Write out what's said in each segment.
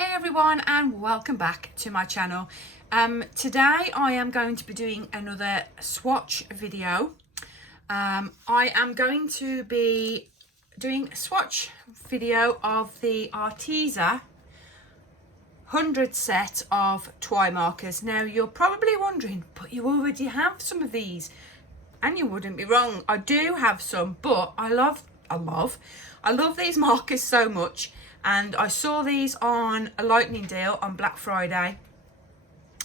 Hey everyone, and welcome back to my channel. Today I am going to be doing another swatch video. I am going to be doing a swatch video of the Arteza 100 set of Twimarkers. Now you're probably wondering, but you already have some of these, and you wouldn't be wrong. I do have some, but I love these markers so much. And I saw these on a lightning deal on Black Friday,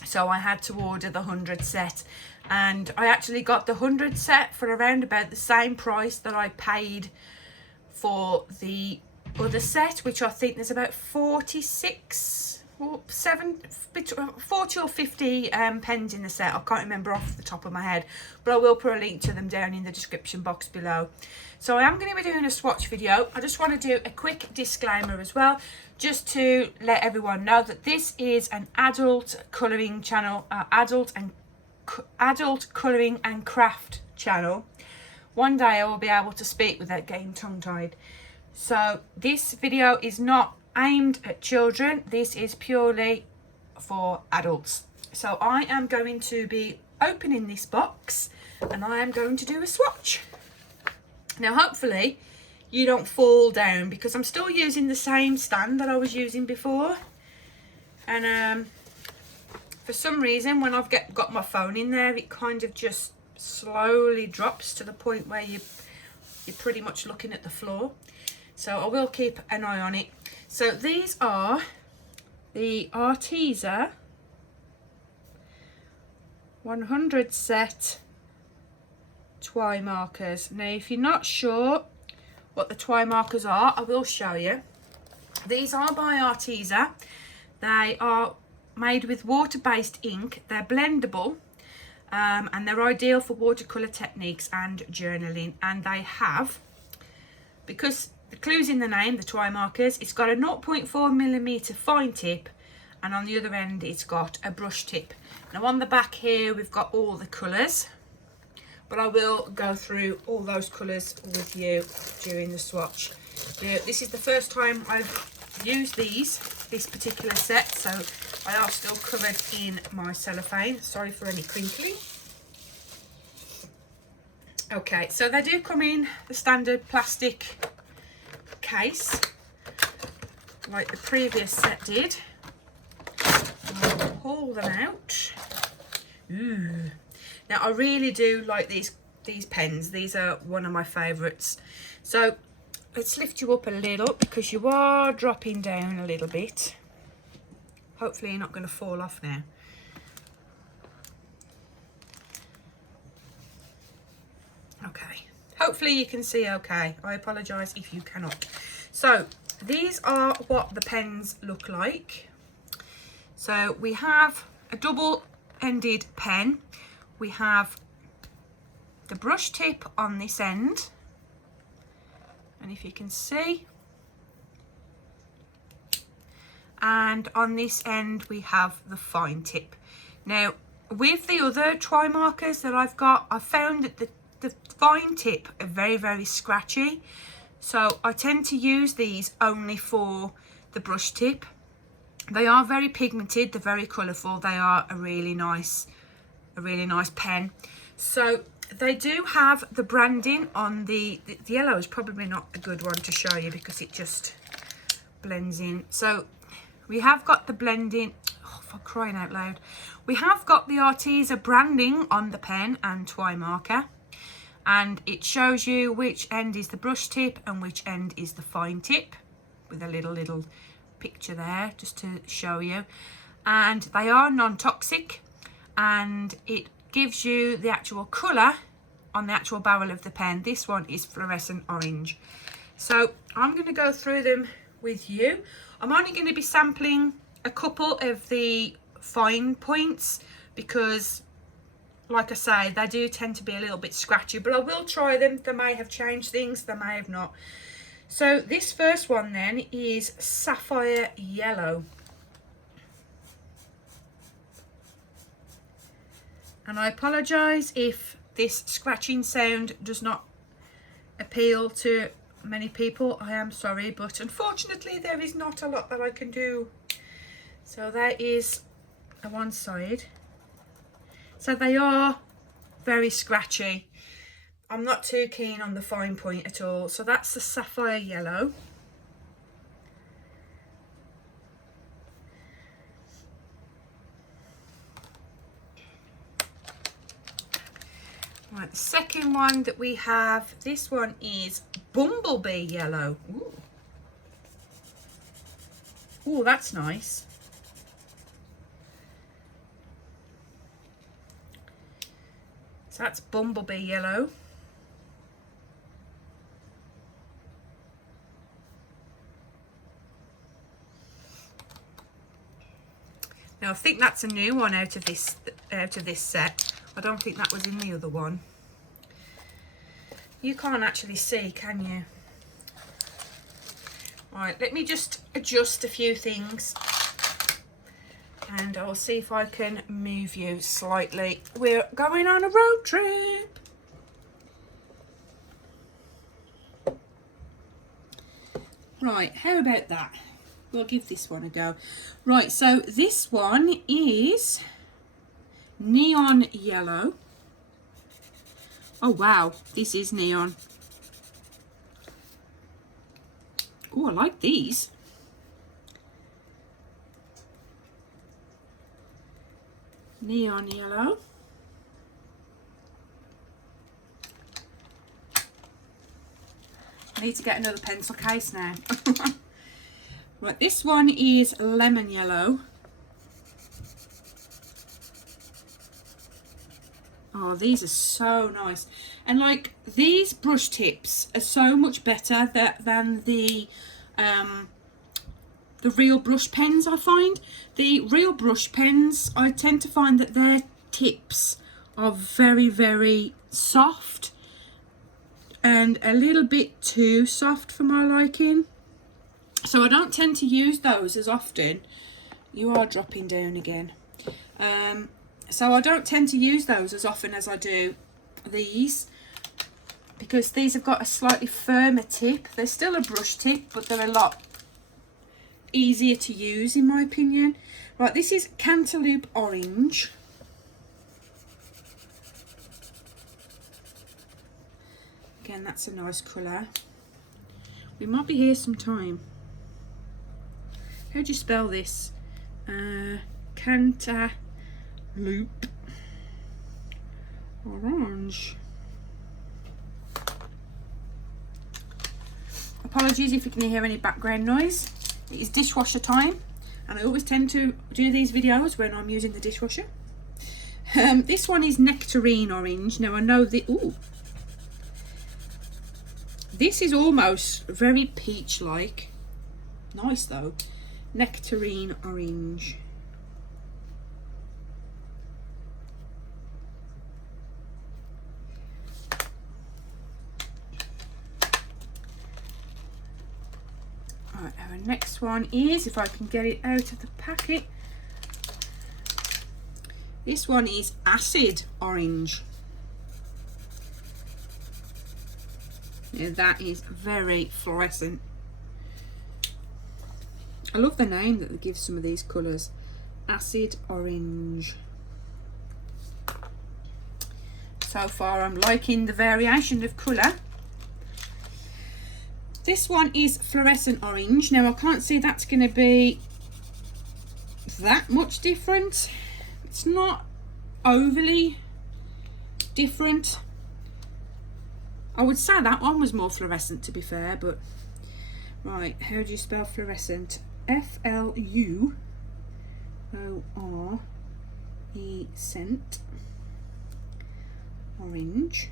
so I had to order the 100 set, and I actually got the 100 set for around about the same price that I paid for the other set, which I think there's about 46 or 40 or 50 pens in the set. I can't remember off the top of my head, but I will put a link to them down in the description box below. So I am going to be doing a swatch video. I just want to do a quick disclaimer as well, just to let everyone know that this is an adult colouring channel, adult colouring and craft channel. One day I will be able to speak without getting tongue-tied. So this video is not aimed at children. This is purely for adults. So I am going to be opening this box and I am going to do a swatch. Now hopefully you don't fall down, because I'm still using the same stand that I was using before, and for some reason when I've got my phone in there, it kind of just slowly drops to the point where you're pretty much looking at the floor. So I will keep an eye on it. So these are the Arteza 100 set Twimarkers. Now if you're not sure what the Twimarkers are, I will show you. These are by Arteza. They are made with water-based ink. They're blendable, and they're ideal for watercolour techniques and journaling. And they have, because the clue's in the name, the Twimarkers, it's got a 0.4mm fine tip, and on the other end it's got a brush tip. Now on the back here we've got all the colours, but I will go through all those colours with you during the swatch. Now, this is the first time I've used this particular set, so I are still covered in my cellophane. Sorry for any crinkling. Okay, so they do come in the standard plastic case, like the previous set did. I'll pull them out. Ooh. Now I really do like these pens. These are one of my favourites. So let's lift you up a little, because you are dropping down a little bit. Hopefully you're not going to fall off now. Okay. Hopefully you can see okay. I apologise if you cannot. So these are what the pens look like. So we have a double-ended pen. We have the brush tip on this end, and if you can see, and on this end we have the fine tip. Now with the other Twimarkers that I've got, I found that the fine tip are very scratchy, so I tend to use these only for the brush tip. They are very pigmented, they're very colourful, they are a really nice pen. So they do have the branding on the yellow is probably not a good one to show you because it just blends in. So we have got the blending, oh, for crying out loud, we have got the Arteza branding on the pen and Twimarker, and it shows you which end is the brush tip and which end is the fine tip, with a little picture there just to show you. And they are non-toxic, and it gives you the actual colour on the actual barrel of the pen. This one is Fluorescent Orange. So I'm going to go through them with you. I'm only going to be sampling a couple of the fine points because, like I say, they do tend to be a little bit scratchy, but I will try them. They may have changed things, they may have not. So this first one then is Sapphire Yellow. And I apologise if this scratching sound does not appeal to many people. I am sorry, but unfortunately there is not a lot that I can do So that is a one side. So they are very scratchy. I'm not too keen on the fine point at all. So that's the Sapphire Yellow. Right, the second one that we have, this one is Bumblebee Yellow. Ooh. Ooh, that's nice. So that's Bumblebee Yellow. Now I think that's a new one out of this set. I don't think that was in the other one. You can't actually see, can you? Right, let me just adjust a few things and I'll see if I can move you slightly. We're going on a road trip. Right, how about that? We'll give this one a go. Right, so this one is Neon Yellow. Oh wow, this is neon. Oh, I like these. Neon Yellow. I need to get another pencil case now. Right, this one is Lemon Yellow. Oh, these are so nice. And like, these brush tips are so much better than the real brush pens, I find. The real brush pens, I tend to find that their tips are very, very soft and a little bit too soft for my liking. So I don't tend to use those as often. You are dropping down again. So I don't tend to use those as often as I do these, because these have got a slightly firmer tip. They're still a brush tip, but they're a lot easier to use in my opinion. Right, this is Cantaloupe Orange. Again, that's a nice colour. We might be here some time. How do you spell this? Cantaloupe Orange. Apologies if you can hear any background noise. It is dishwasher time, and I always tend to do these videos when I'm using the dishwasher. This one is Nectarine Orange. Now I know the this is almost very peach-like. Nice though. Nectarine Orange. Right, our next one is, if I can get it out of the packet, this one is Acid Orange. Now that is very fluorescent. I love the name that they give some of these colours. Acid Orange. So far I'm liking the variation of colour. This one is Fluorescent Orange. Now I can't see that's going to be that much different. It's not overly different. I would say that one was more fluorescent, to be fair, but right, how do you spell fluorescent? F-L-U-O-R-E scent orange.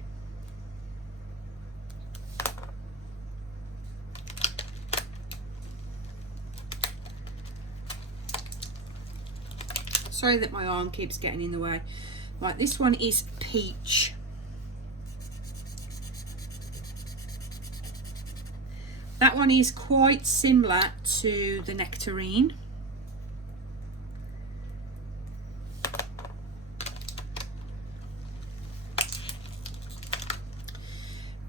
Sorry that my arm keeps getting in the way. Right, this one is Peach. That one is quite similar to the Nectarine.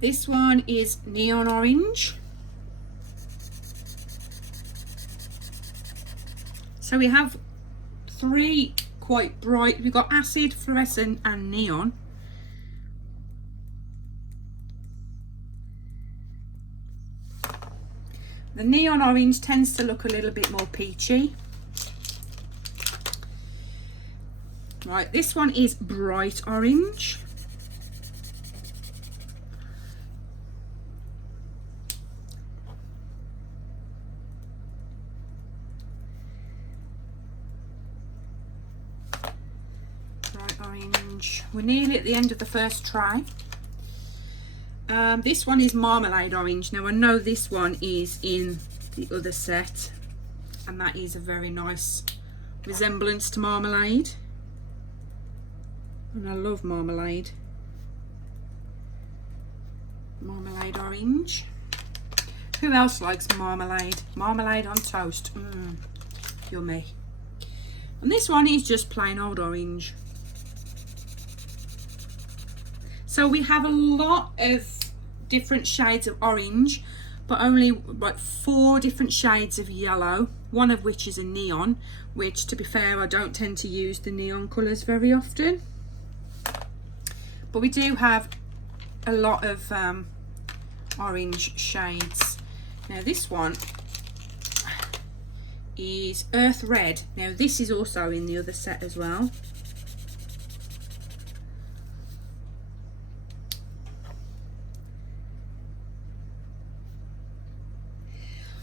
This one is Neon Orange. So we have three quite bright. We've got acid, fluorescent and neon. The neon orange tends to look a little bit more peachy. Right, this one is bright orange. Bright orange. We're nearly at the end of the first tray. This one is Marmalade Orange. Now I know this one is in the other set, and that is a very nice resemblance to marmalade, and I love marmalade. Marmalade Orange. Who else likes marmalade? Marmalade on toast. Yummy. And this one is just plain old orange. So we have a lot of different shades of orange, but only like 4 different shades of yellow, one of which is a neon, which, to be fair, I don't tend to use the neon colours very often. But we do have a lot of orange shades. Now this one is Earth Red. Now this is also in the other set as well.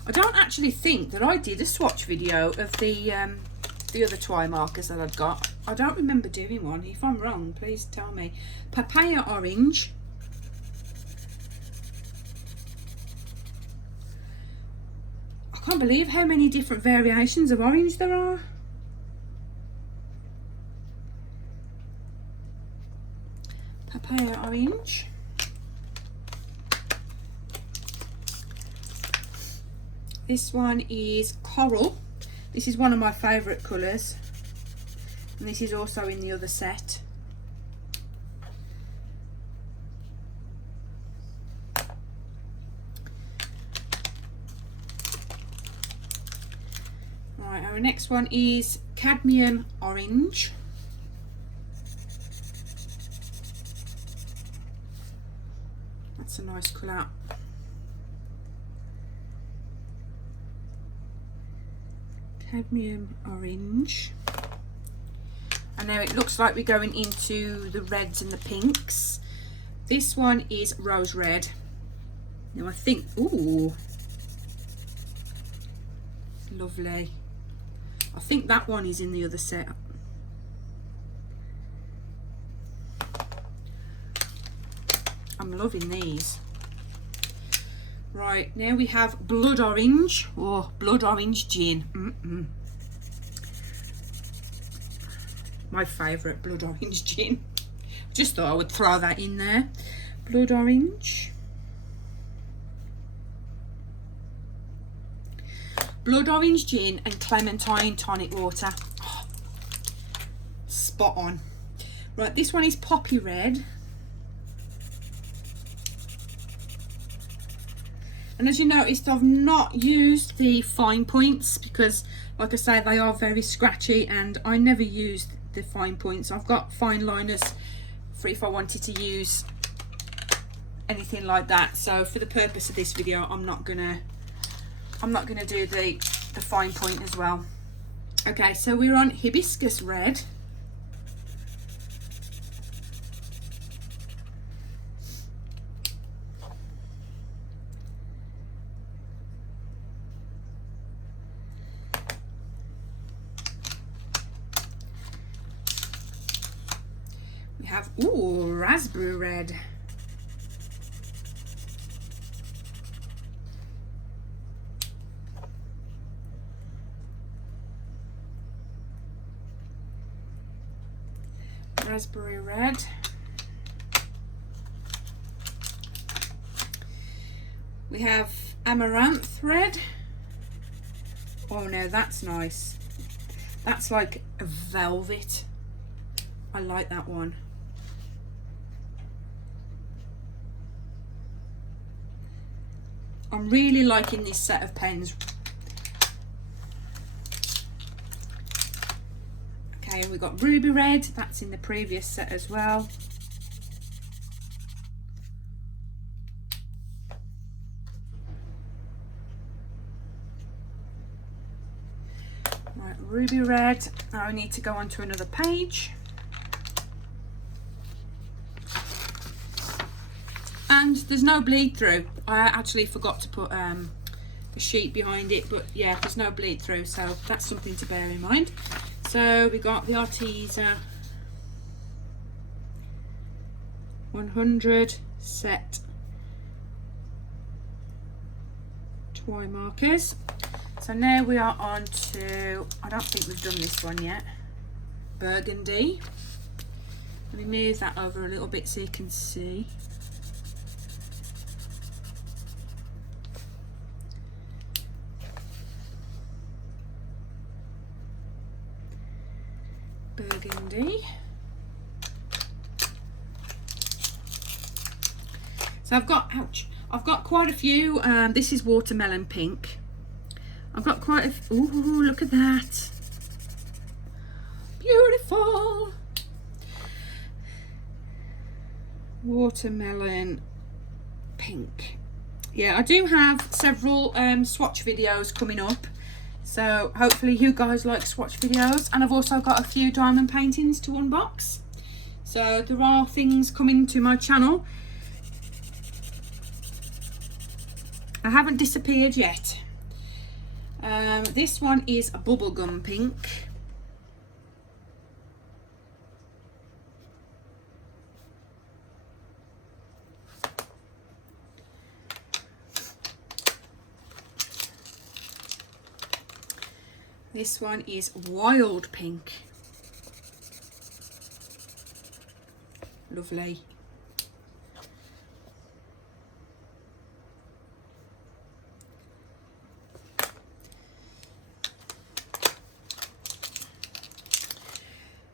I don't actually think that I did a swatch video of the other Twimarkers that I've got. I don't remember doing one. If I'm wrong, please tell me. Papaya Orange. I can't believe how many different variations of orange there are. Papaya Orange. This one is Coral. This is one of my favourite colours, and this is also in the other set. Right, our next one is Cadmium Orange. That's a nice colour. Cadmium Orange. And now it looks like we're going into the reds and the pinks. This one is Rose Red. Now I think, ooh, lovely. I think that one is in the other set. I'm loving these. Right, now we have Blood Orange. Oh, Blood Orange Gin. My favourite Blood Orange Gin. Just thought I would throw that in there. Blood Orange. Blood Orange Gin and Clementine Tonic Water. Oh, spot on. Right, this one is Poppy Red. And as you noticed, I've not used the fine points because, like I say, they are very scratchy, and I never use the fine points. I've got fine liners for if I wanted to use anything like that. So for the purpose of this video, I'm not gonna do the fine point as well. Okay, so we're on Hibiscus Red. We have, ooh, Raspberry Red. Raspberry Red. We have Amaranth Red. Oh no, that's nice. That's like a velvet. I like that one. I'm really liking this set of pens. we've got Ruby Red, that's in the previous set as well. Right, Ruby Red. Now I need to go on to another page. And there's no bleed through. I actually forgot to put the sheet behind it, but yeah, there's no bleed through, so that's something to bear in mind. So we got the Arteza 100 set Twimarkers. So now we are on to, I don't think we've done this one yet, Burgundy. Let me move that over a little bit so you can see. Burgundy. So I've got, I've got quite a few. This is Watermelon Pink. I've got quite a, ooh, look at that. Beautiful. Watermelon Pink. Yeah, I do have several swatch videos coming up. So hopefully you guys like swatch videos, and I've also got a few diamond paintings to unbox. So there are things coming to my channel. I haven't disappeared yet. This one is a bubblegum pink. This one is wild pink. Lovely.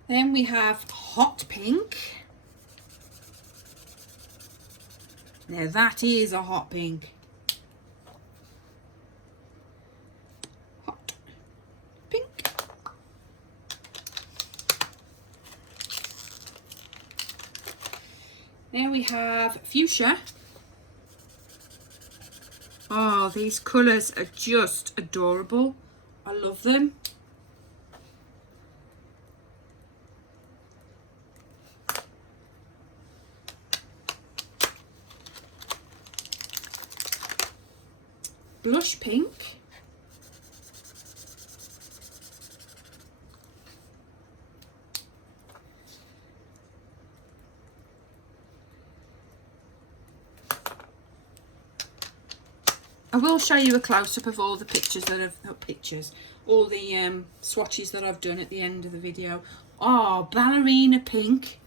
Then we have hot pink. Now that is a hot pink. Hot pink. Now we have fuchsia. Oh, these colours are just adorable. I love them. Blush pink. I will show you a close-up of all the pictures that have, all the swatches that I've done at the end of the video. Oh, Ballerina Pink.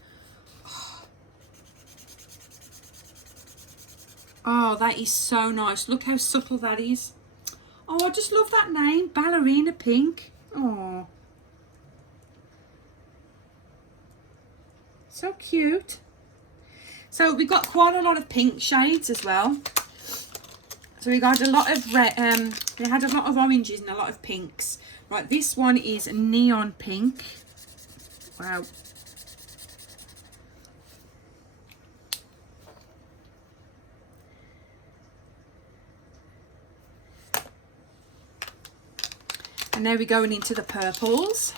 Oh, that is so nice. Look how subtle that is. Oh, I just love that name, Ballerina Pink. Oh, so cute. So we got quite a lot of pink shades as well. So we got a lot of red, they had a lot of oranges and a lot of pinks. Right, this one is neon pink. Wow. And now we're going into the purples.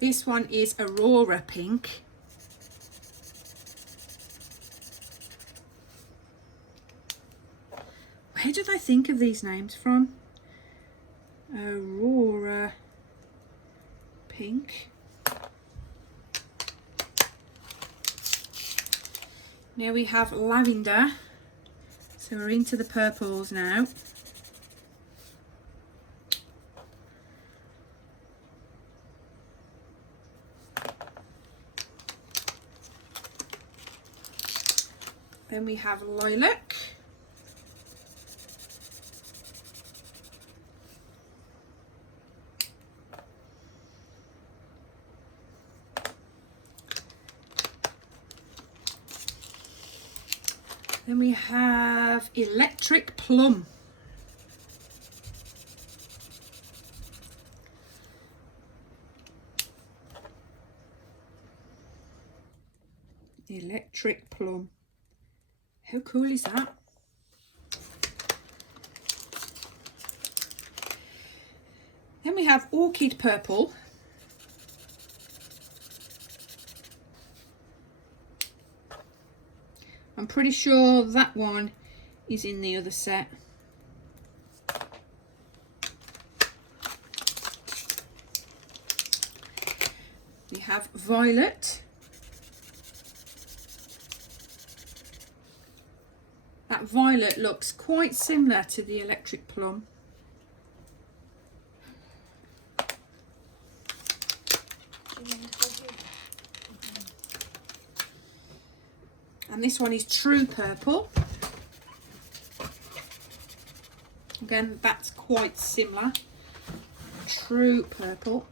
This one is Aurora Pink. Where did I think of these names from? Aurora Pink. Now we have lavender. So we're into the purples now. Then we have lilac. Then we have electric plum. Electric Plum. How cool is that? Then we have Orchid Purple. I'm pretty sure that one is in the other set. We have Violet. That violet looks quite similar to the Electric Plum. And this one is True Purple. Again, that's quite similar. True Purple.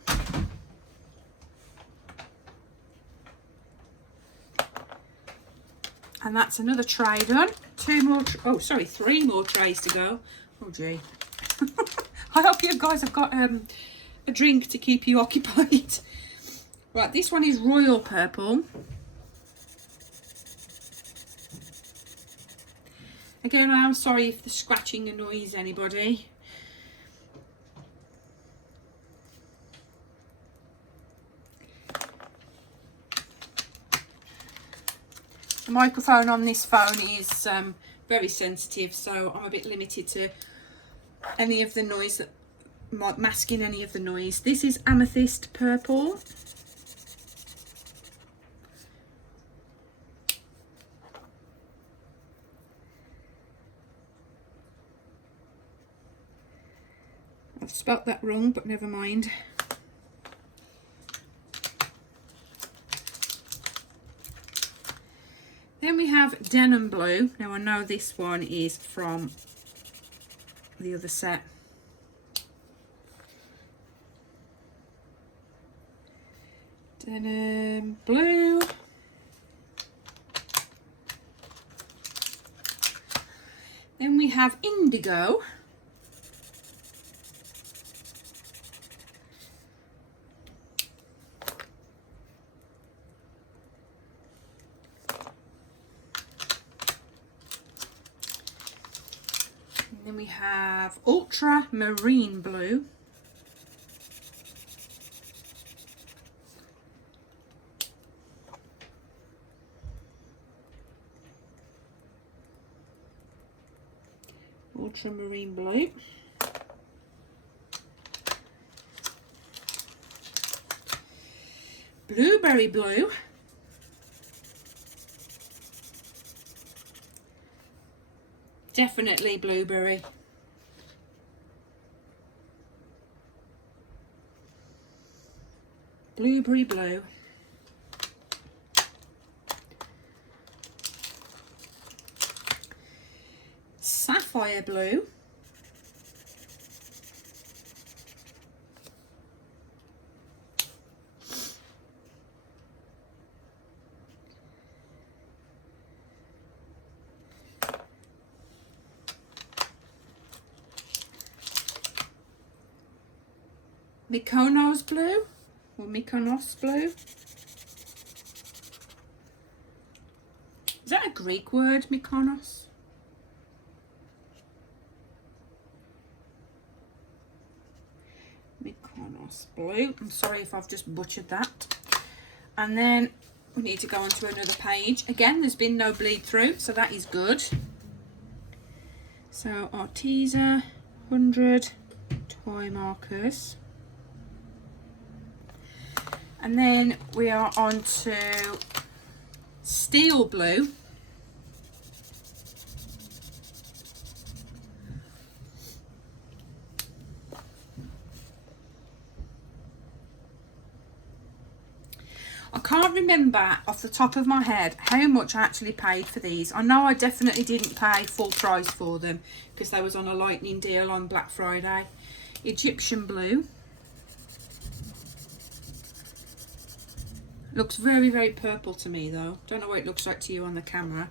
And that's another tray done. Three more trays to go. Oh gee. I hope you guys have got a drink to keep you occupied. Right, this one is Royal Purple. Again, I am sorry if the scratching annoys anybody. The microphone on this phone is very sensitive, so I'm a bit limited to any of the noise, that masking any of the noise. This is Amethyst Purple. I've spelt that wrong, but never mind. Then we have Denim Blue. Now I know this one is from the other set. Denim Blue. Then we have Indigo. Then we have Ultra Marine Blue. Ultramarine Blue. Blueberry Blue. Definitely blueberry. Blueberry Blue. Sapphire Blue. Mykonos Blue or Mykonos Blue. Is that a Greek word, Mykonos? Mykonos Blue. I'm sorry if I've just butchered that. And then we need to go on to another page. Again, there's been no bleed through, so that is good. So Arteza 100 Twimarkers. And then we are on to Steel Blue. I can't remember off the top of my head how much I actually paid for these. I know I definitely didn't pay full price for them because they was on a lightning deal on Black Friday. Egyptian Blue. Looks very, very purple to me though. Don't know what it looks like to you on the camera.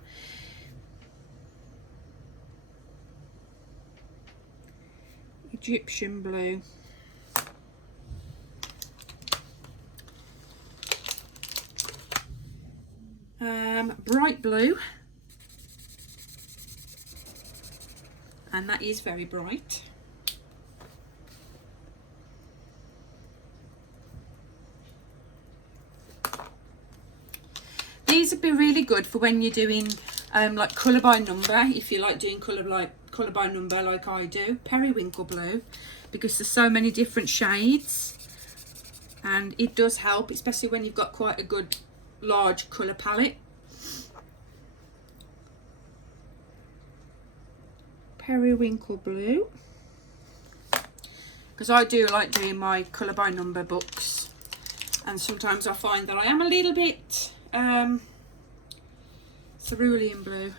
Egyptian Blue. Bright blue, and that is very bright. These would be really good for when you're doing like colour by number, if you like doing colour by number like I do. Periwinkle blue, because there's so many different shades, and it does help, especially when you've got quite a good large colour palette. Periwinkle blue, because I do like doing my colour by number books, and sometimes I find that I am a little bit cerulean blue.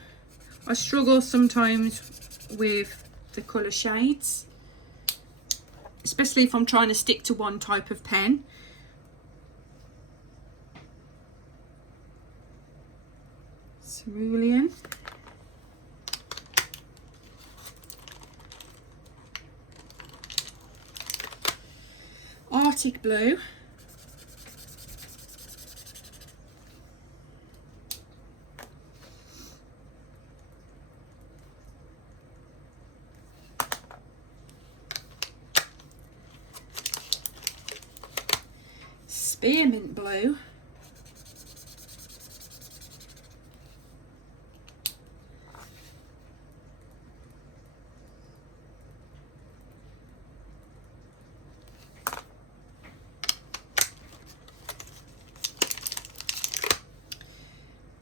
I struggle sometimes with the colour shades, especially if I'm trying to stick to one type of pen. Cerulean. Arctic blue. Spearmint blue.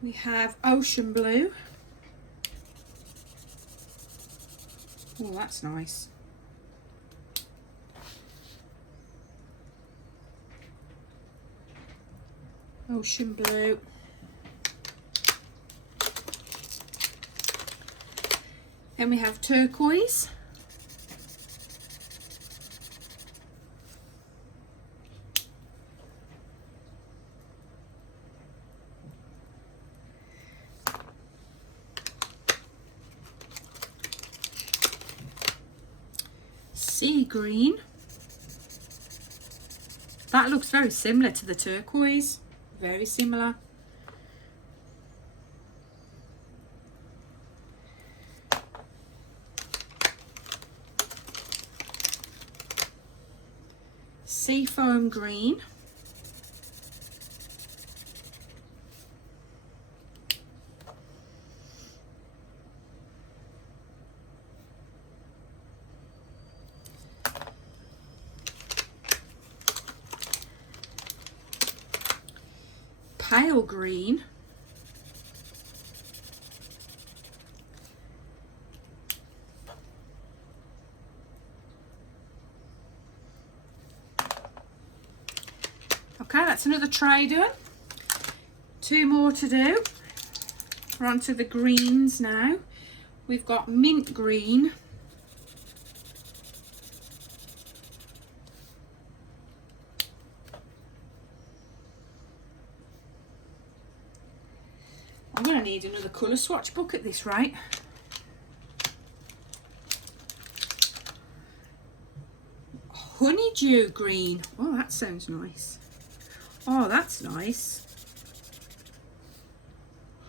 We have ocean blue. Oh, that's nice. Ocean blue. Then we have turquoise. Sea green. That looks very similar to the turquoise. Very similar. Seafoam green. Pale green. Okay, that's another tray done. Two more to do. We're on to the greens now. We've got mint green. I'm going to need another colour swatch book at this rate. Honeydew green. Oh, that sounds nice. Oh, that's nice.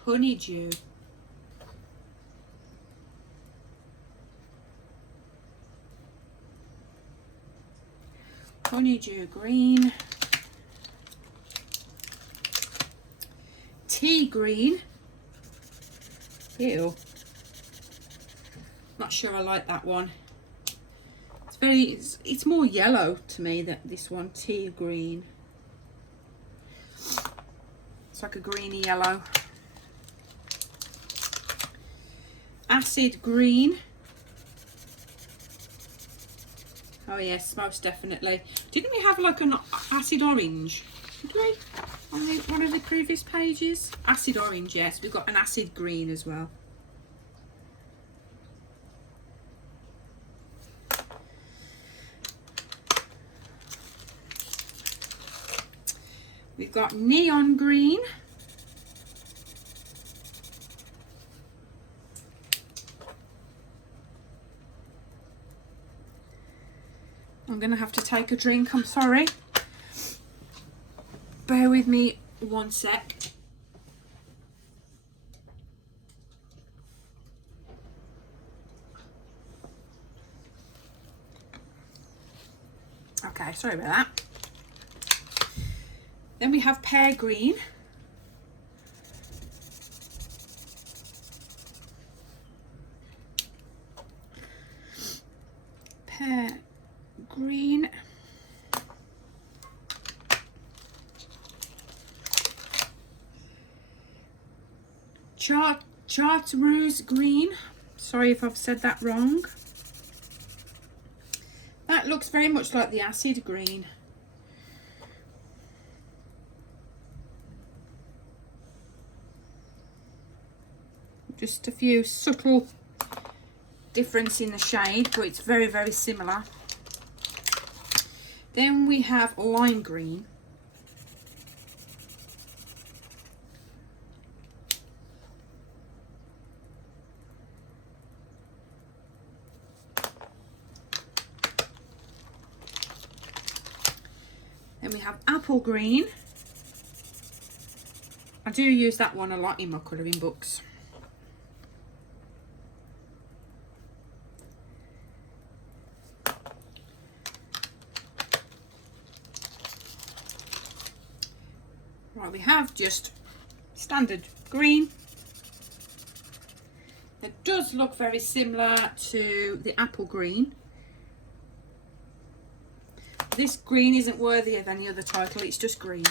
Honeydew. Honeydew green. Tea green. Ew. Not sure I like that one. It's more yellow to me than this one. Tea green. It's like a greeny yellow. Acid green. Oh yes, most definitely. Didn't we have like an acid orange? Did we? On one of the previous pages? Acid orange, yes. We've got an acid green as well. We've got neon green. I'm going to have to take a drink, I'm sorry. Bear with me one sec. Okay, sorry about that. Then we have Pear Green. Pear Green. Chartreuse Green. Sorry if I've said that wrong. That looks very much like the acid green. Just a few subtle difference in the shade, but it's very, very similar. Then we have Lime Green. Then we have Apple Green. I do use that one a lot in my colouring books. Right, we have just standard green. It does look very similar to the apple green. This green isn't worthy of any other title, it's just green.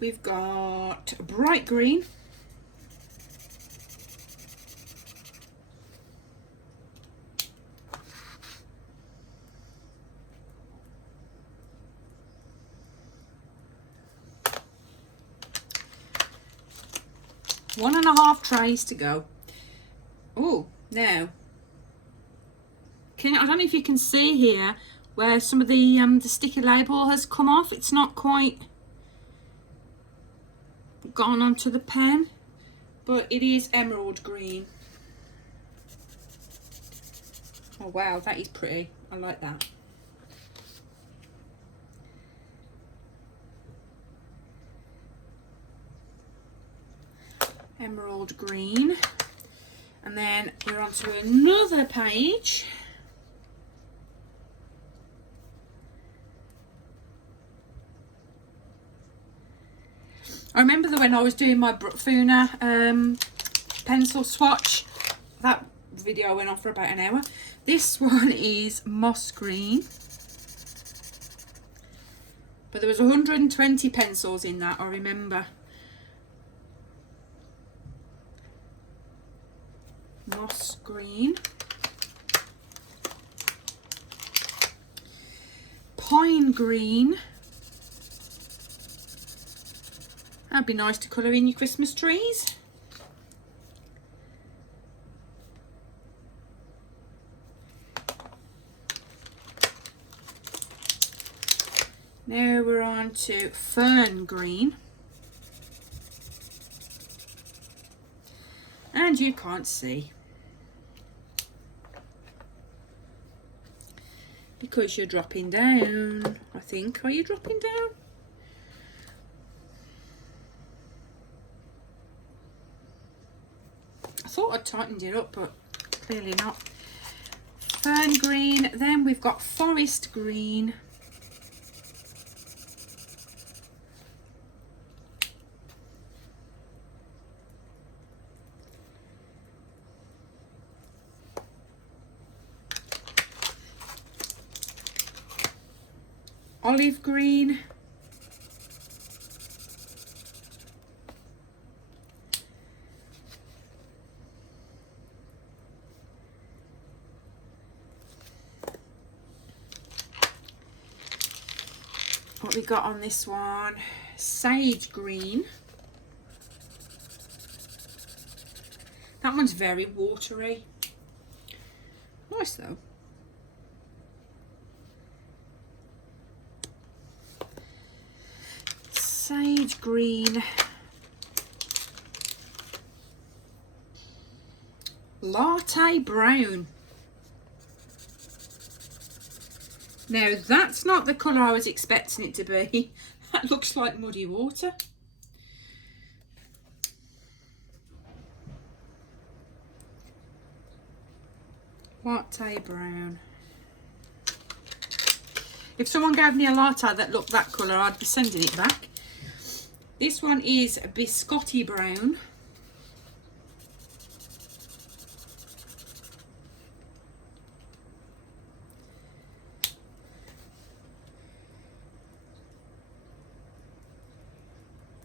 We've got bright green. One and a half trays to go. Oh, now, I don't know if you can see here where some of the sticky label has come off. It's not quite gone onto the pen, but it is emerald green. Oh wow, that is pretty. I like that. Emerald green. And then we're on to another page. I remember that when I was doing my Brookfuna pencil swatch, that video went on for about an hour. This one is moss green. But there was 120 pencils in that, I remember. Moss green. Pine green. That'd be nice to colour in your Christmas trees. Now we're on to Fern Green. And you can't see. Because you're dropping down, I think. Are you dropping down? I thought I'd tightened it up, but clearly not. Fern green. Then we've got forest green. Olive green. What we got on this one? Sage green. That one's very watery. Nice though. Sage green. Latte brown. Now that's not the colour I was expecting it to be. That looks like muddy water. Latte brown. If someone gave me a latte that looked that colour, I'd be sending it back. This one is Biscotti Brown.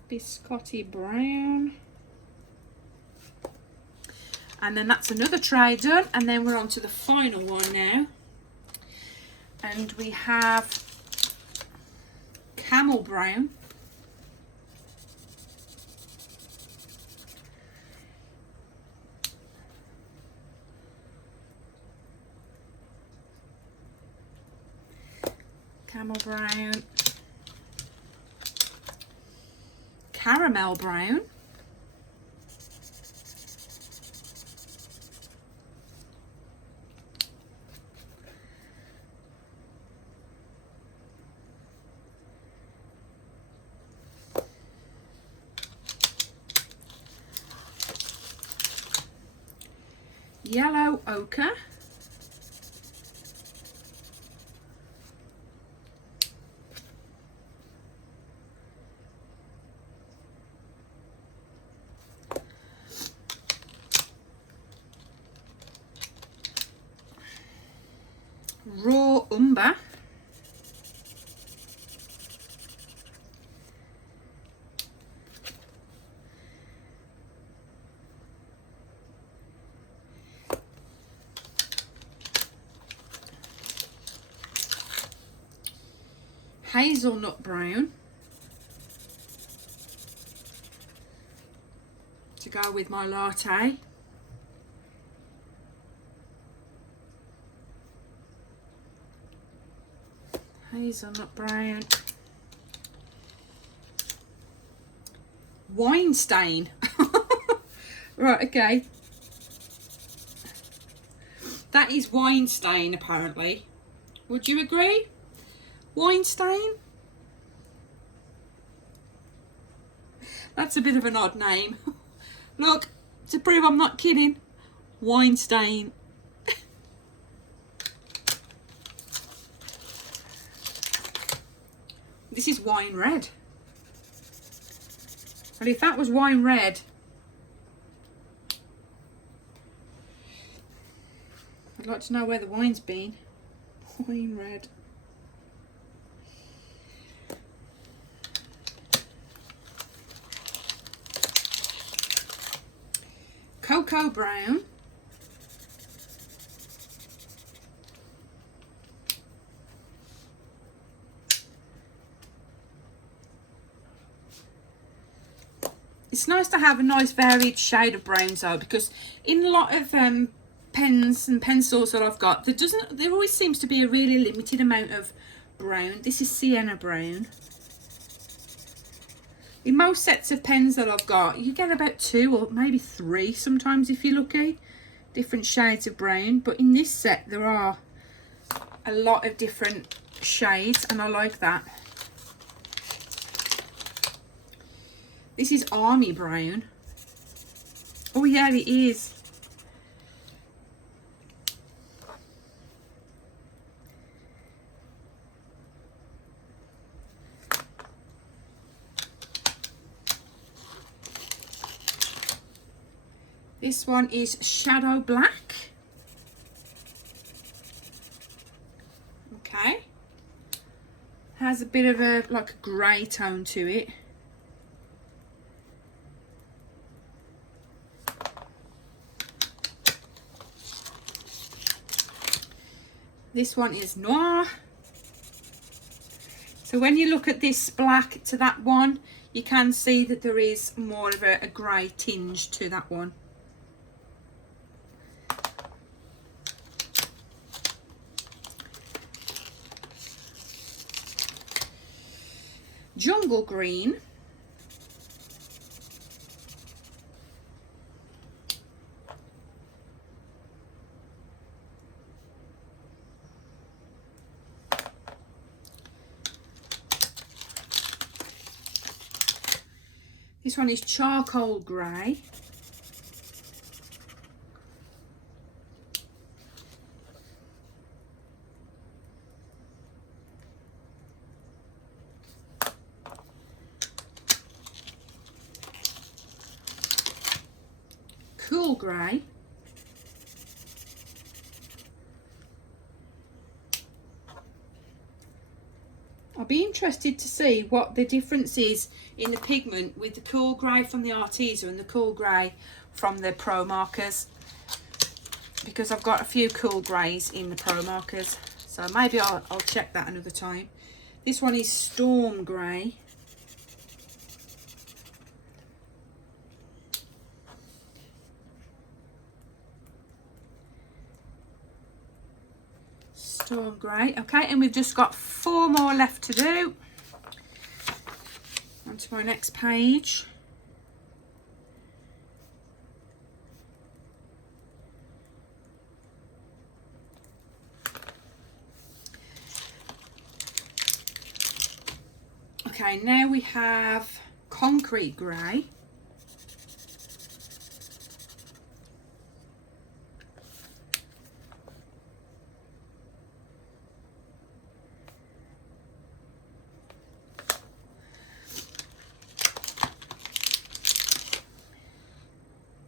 Biscotti Brown. And then that's another tray done, and then we're on to the final one now. And we have Camel Brown. Camel Brown. Caramel Brown. Yellow Ochre. Raw Umber. Hazelnut Brown to go with my latte. Hazelnut Brown. Wine Stain. Right, okay. That is Wine Stain apparently. Would you agree? Wine Stain? That's a bit of an odd name. Look, to prove I'm not kidding. Wine Stain. This is Wine Red. And if that was Wine Red, I'd like to know where the wine's been. Wine Red. Cocoa Brown. It's nice to have a nice varied shade of browns though, because in a lot of pens and pencils that I've got, there always seems to be a really limited amount of brown. This is Sienna Brown. In most sets of pens that I've got, you get about 2 or maybe 3 sometimes if you're lucky, different shades of brown. But in this set there are a lot of different shades and I like that. This is Army Brown. Oh yeah, it is. This one is Shadow Black. Okay. Has a bit of a like a grey tone to it. This one is Noir. So when you look at this black to that one, you can see that there is more of a grey tinge to that one. Jungle Green. This one is Charcoal Grey. cool grey. I'll be interested to see what the difference is in the pigment with the cool grey from the Arteza and the cool grey from the Pro Markers, because I've got a few cool greys in the Pro Markers, so maybe I'll check that another time. This one is Storm Grey. Storm Grey. Okay, and we've just got 4 more left to do. On to my next page. Okay, now we have Concrete Grey.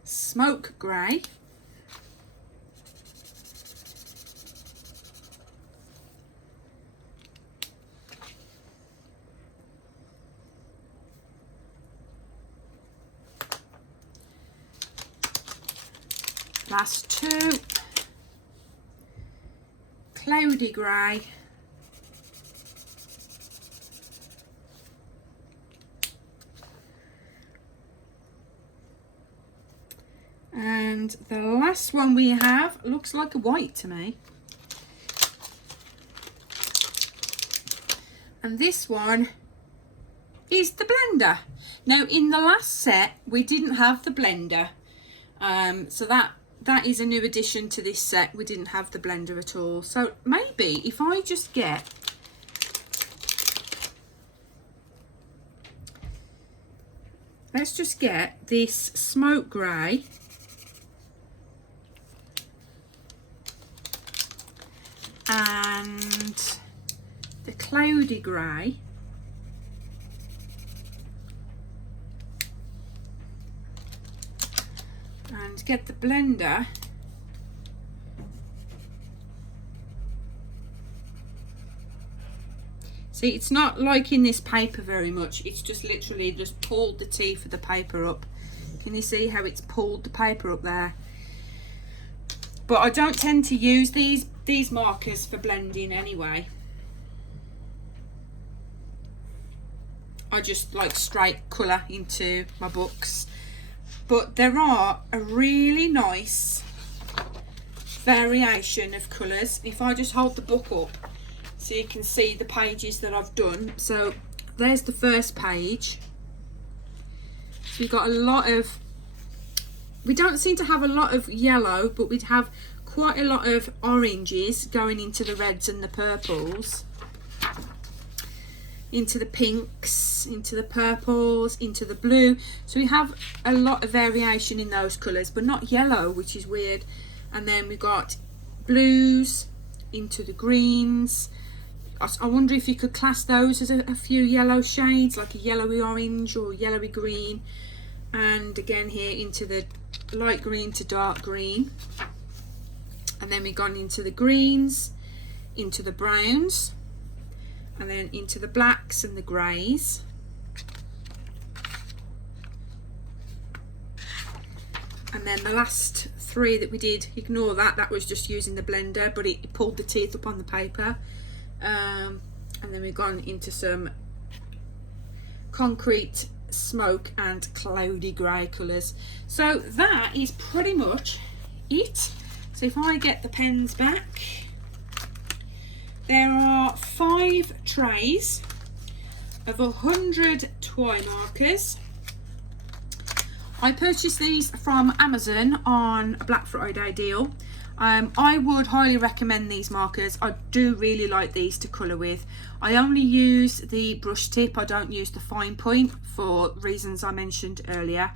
Smoke Grey. Last 2. Cloudy Grey. And the last one we have looks like a white to me. And this one is the blender. Now in the last set we didn't have the blender. So that is a new addition to this set. We didn't have the blender at all. So maybe if I just get let's just get this Smoke Grey and the Cloudy Grey, and get the blender see, it's not like in this paper very much, it's just literally just pulled the teeth of the paper up. Can you see how it's pulled the paper up there? But I don't tend to use these markers for blending anyway. I just like straight colour into my books. But there are a really nice variation of colours. If I just hold the book up so you can see the pages that I've done. So there's the first page. So we've got a lot of, we don't seem to have a lot of yellow, but we'd have quite a lot of oranges going into the reds and the purples, into the pinks, into the purples, into the blue. So we have a lot of variation in those colours, but not yellow, which is weird. And then we got blues into the greens. I wonder if you could class those as a few yellow shades, like a yellowy orange or yellowy green. And again here into the light green to dark green. And then we've gone into the greens, into the browns, and then into the blacks and the greys. And then the last 3 that we did, ignore that, that was just using the blender, but it pulled the teeth up on the paper. And then we've gone into some concrete, smoke and cloudy grey colours. So that is pretty much it. So if I get the pens back, there are 5 trays of 100 Twimarkers. I purchased these from Amazon on a Black Friday deal. I would highly recommend these markers. I do really like these to colour with. I only use the brush tip, I don't use the fine point for reasons I mentioned earlier.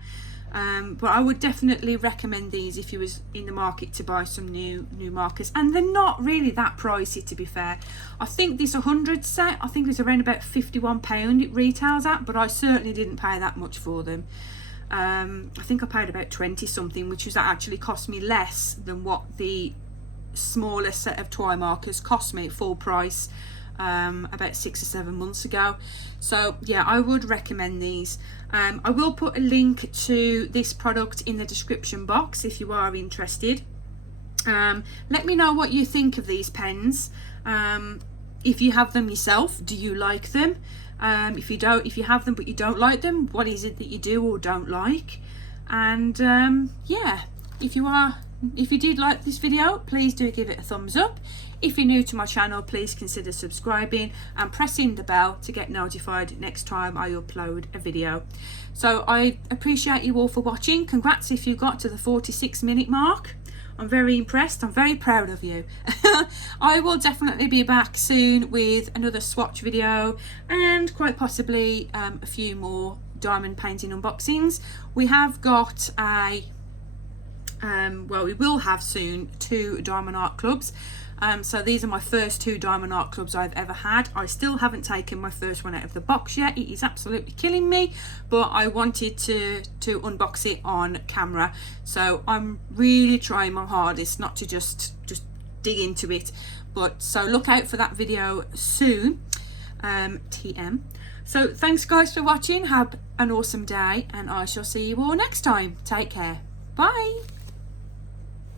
But I would definitely recommend these if you was in the market to buy some new markers, and they're not really that pricey, to be fair. I think this 100 set, I think it's around about £51 it retails at, but I certainly didn't pay that much for them. I think I paid about 20 something, which was actually cost me less than what the smaller set of Twimarkers cost me at full price about 6 or 7 months ago. So yeah, I would recommend these. I will put a link to this product in the description box if you are interested. Let me know what you think of these pens. If you have them yourself, do you like them? If you have them but you don't like them, what is it that you do or don't like? And yeah, if you did like this video, please do give it a thumbs up. If you're new to my channel, please consider subscribing and pressing the bell to get notified next time I upload a video. So I appreciate you all for watching. Congrats if you got to the 46-minute mark. I'm very impressed. I'm very proud of you. I will definitely be back soon with another swatch video and quite possibly a few more diamond painting unboxings. We have got a well, we will have soon 2 diamond art clubs. So these are my first 2 diamond art clubs I've ever had. I still haven't taken my first one out of the box yet. It is absolutely killing me, but I wanted to unbox it on camera. So I'm really trying my hardest not to just dig into it. But so look out for that video soon. TM. So thanks guys for watching. Have an awesome day, and I shall see you all next time. Take care. Bye.